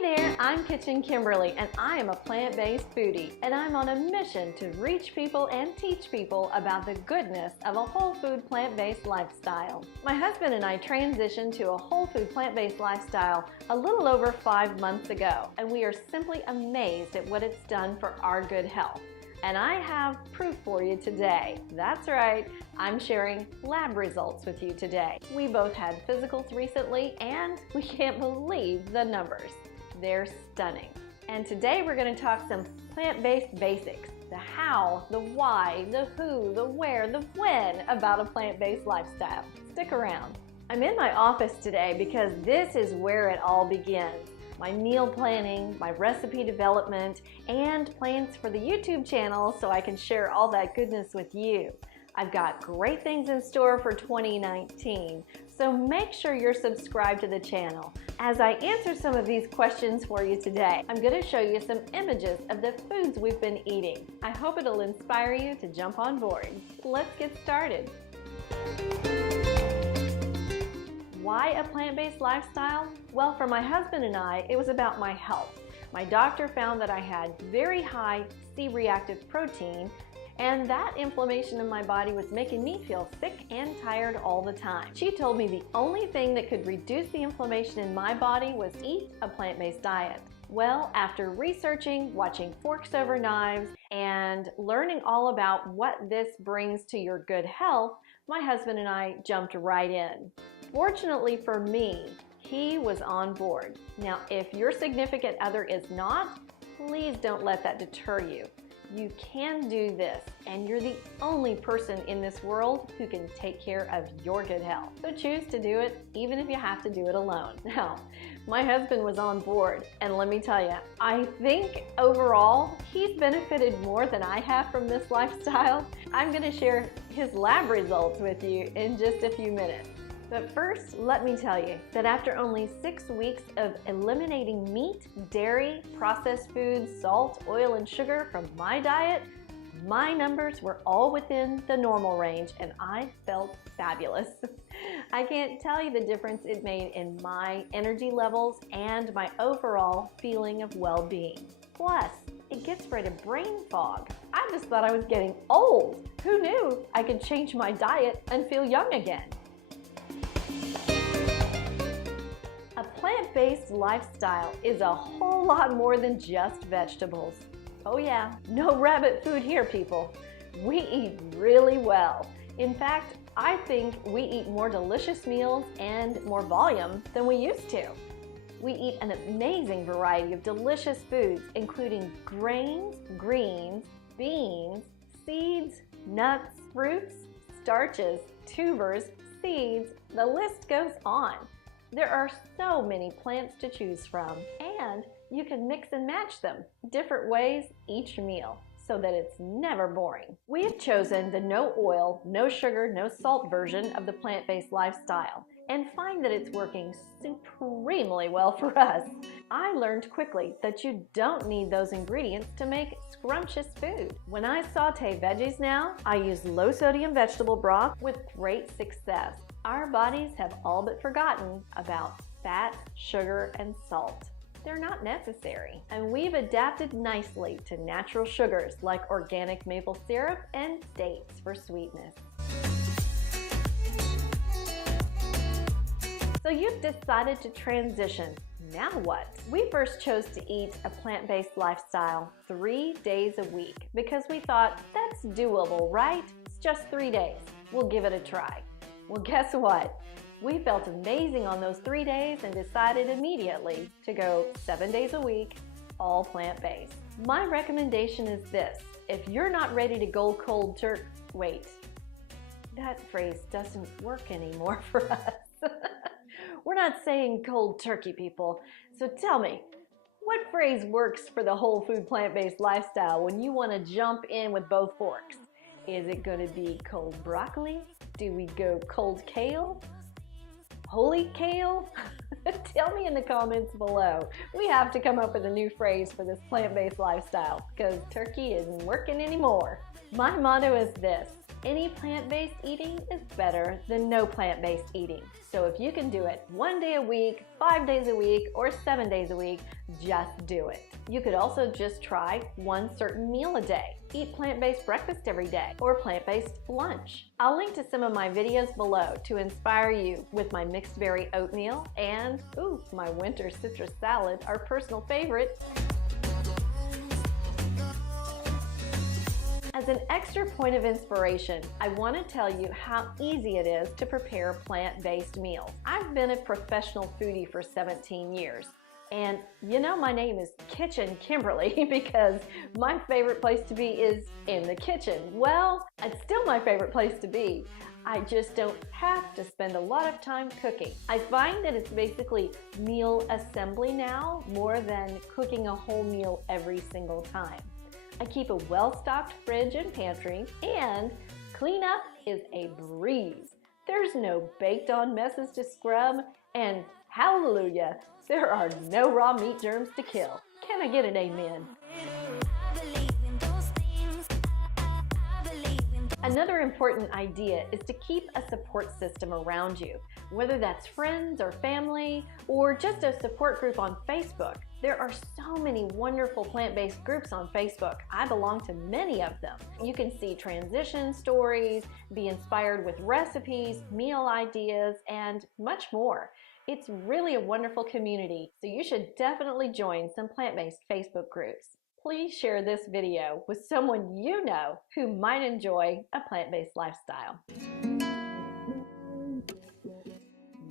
Hey there, I'm Kitchen Kimberly and I am a plant-based foodie, and I'm on a mission to reach people and teach people about the goodness of a whole food plant-based lifestyle. My husband and I transitioned to a whole food plant-based lifestyle a little over 5 months ago, and we are simply amazed at what it's done for our good health. And I have proof for you today. That's right, I'm sharing lab results with you today. We both had physicals recently and we can't believe the numbers. They're stunning. And today we're going to talk some plant-based basics. The how, the why, the who, the where, the when about a plant-based lifestyle. Stick around. I'm in my office today because this is where it all begins. My meal planning, my recipe development, and plans for the YouTube channel so I can share all that goodness with you. I've got great things in store for 2019, so make sure you're subscribed to the channel. As I answer some of these questions for you today, I'm going to show you some images of the foods we've been eating. I hope it'll inspire you to jump on board. Let's get started. Why a plant-based lifestyle? Well, for my husband and I, it was about my health. My doctor found that I had very high C-reactive protein, and that inflammation in my body was making me feel sick and tired all the time. She told me the only thing that could reduce the inflammation in my body was eat a plant-based diet. Well, after researching, watching Forks Over Knives, and learning all about what this brings to your good health, my husband and I jumped right in. Fortunately for me, he was on board. Now, if your significant other is not, please don't let that deter you. You can do this, and you're the only person in this world who can take care of your good health. So choose to do it, even if you have to do it alone. Now, my husband was on board, and let me tell you, I think overall, he's benefited more than I have from this lifestyle. I'm gonna share his lab results with you in just a few minutes. But first, let me tell you that after only 6 weeks of eliminating meat, dairy, processed foods, salt, oil, and sugar from my diet, my numbers were all within the normal range and I felt fabulous. I can't tell you the difference it made in my energy levels and my overall feeling of well-being. Plus, it gets rid of brain fog. I just thought I was getting old. Who knew I could change my diet and feel young again? A plant-based lifestyle is a whole lot more than just vegetables. Oh yeah, no rabbit food here, people. We eat really well. In fact, I think we eat more delicious meals and more volume than we used to. We eat an amazing variety of delicious foods, including grains, greens, beans, seeds, nuts, fruits, starches, tubers, seeds, the list goes on. There are so many plants to choose from, and you can mix and match them different ways each meal so that it's never boring. We have chosen the no oil, no sugar, no salt version of the plant-based lifestyle and find that it's working supremely well for us. I learned quickly that you don't need those ingredients to make scrumptious food. When I saute veggies now, I use low sodium vegetable broth with great success. Our bodies have all but forgotten about fat, sugar, and salt. They're not necessary, and we've adapted nicely to natural sugars like organic maple syrup and dates for sweetness. So you've decided to transition. Now what? We first chose to eat a plant-based lifestyle 3 days a week because we thought that's doable, right? It's just 3 days. We'll give it a try. Well, guess what? We felt amazing on those 3 days and decided immediately to go 7 days a week, all plant-based. My recommendation is this: if you're not ready to go cold turkey, wait, that phrase doesn't work anymore for us. We're not saying cold turkey, people. So tell me, what phrase works for the whole food plant-based lifestyle when you want to jump in with both forks? Is it going to be cold broccoli? Do we go cold kale? Holy kale? Tell me in the comments below. We have to come up with a new phrase for this plant-based lifestyle because turkey isn't working anymore. My motto is this: any plant-based eating is better than no plant-based eating. So if you can do it 1 day a week, 5 days a week or 7 days a week, just do it. You could also just try one certain meal a day. Eat plant-based breakfast every day or plant-based lunch. I'll link to some of my videos below to inspire you with my mixed berry oatmeal and, my winter citrus salad, our personal favorite. As an extra point of inspiration, I want to tell you how easy it is to prepare plant-based meals. I've been a professional foodie for 17 years. And you know my name is Kitchen Kimberly because my favorite place to be is in the kitchen. Well, it's still my favorite place to be. I just don't have to spend a lot of time cooking. I find that it's basically meal assembly now more than cooking a whole meal every single time. I keep a well-stocked fridge and pantry, and cleanup is a breeze. There's no baked-on messes to scrub, and hallelujah, there are no raw meat germs to kill. Can I get an amen? Another important idea is to keep a support system around you, whether that's friends or family or just a support group on Facebook. There are so many wonderful plant-based groups on Facebook. I belong to many of them. You can see transition stories, be inspired with recipes, meal ideas, and much more. It's really a wonderful community, so you should definitely join some plant-based Facebook groups. Please share this video with someone you know who might enjoy a plant-based lifestyle.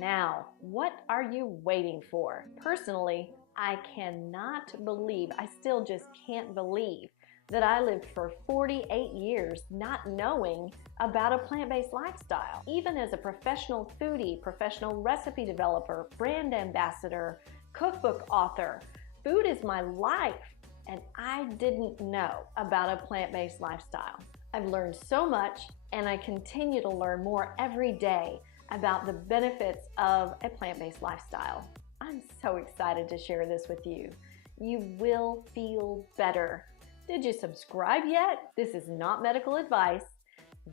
Now, what are you waiting for? Personally, I still just can't believe that I lived for 48 years not knowing about a plant-based lifestyle. Even as a professional foodie, professional recipe developer, brand ambassador, cookbook author, food is my life, and I didn't know about a plant-based lifestyle. I've learned so much, and I continue to learn more every day about the benefits of a plant-based lifestyle. I'm so excited to share this with you. You will feel better. Did you subscribe yet? This is not medical advice.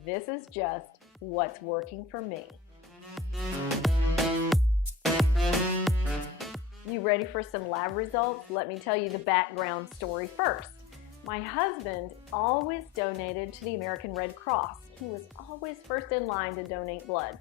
This is just what's working for me. You ready for some lab results? Let me tell you the background story first. My husband always donated to the American Red Cross. He was always first in line to donate blood.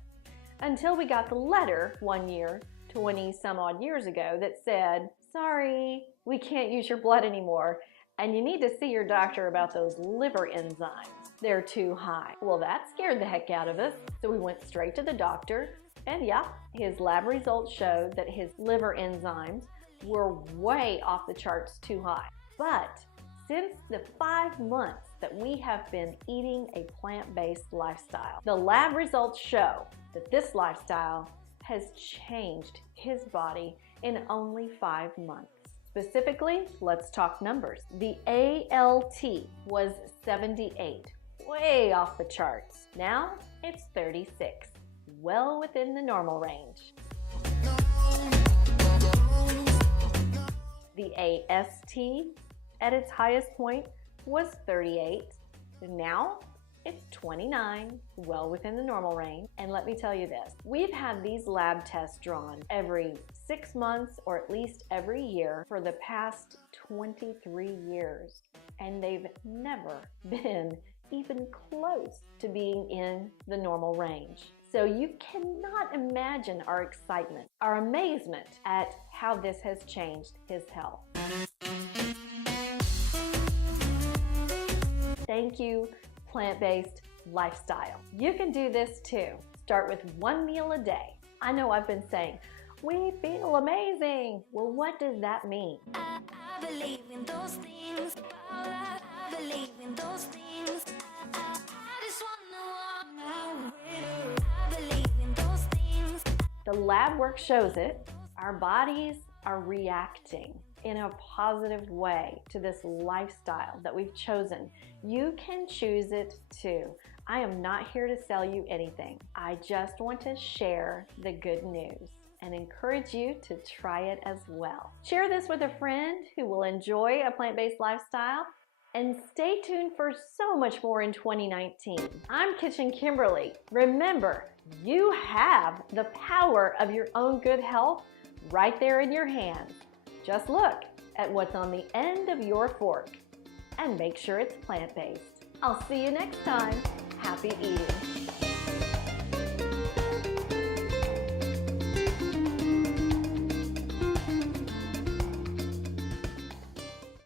Until we got the letter one year, 20 some odd years ago, that said, sorry, we can't use your blood anymore, and you need to see your doctor about those liver enzymes. They're too high. Well, that scared the heck out of us, so we went straight to the doctor, and yeah, his lab results showed that his liver enzymes were way off the charts too high. But since the 5 months that we have been eating a plant-based lifestyle, the lab results show that this lifestyle has changed his body in only 5 months. Specifically, let's talk numbers. The ALT was 78, way off the charts. Now it's 36, well within the normal range. The AST at its highest point was 38. Now it's 29, well within the normal range. And let me tell you this, we've had these lab tests drawn every 6 months or at least every year for the past 23 years. And they've never been even close to being in the normal range. So you cannot imagine our excitement, our amazement at how this has changed his health. Thank you, plant-based lifestyle. You can do this too. Start with 1 meal a day. I know I've been saying, we feel amazing. Well, what does that mean? I believe in those things, Paula. I believe in those things. I just wanna walk my way. I believe in those things. The lab work shows it. Our bodies are reacting in a positive way to this lifestyle that we've chosen. You can choose it too. I am not here to sell you anything. I just want to share the good news and encourage you to try it as well. Share this with a friend who will enjoy a plant-based lifestyle, and stay tuned for so much more in 2019. I'm Kitchen Kimberly. Remember, you have the power of your own good health right there in your hands. Just look at what's on the end of your fork and make sure it's plant-based. I'll see you next time. Happy eating.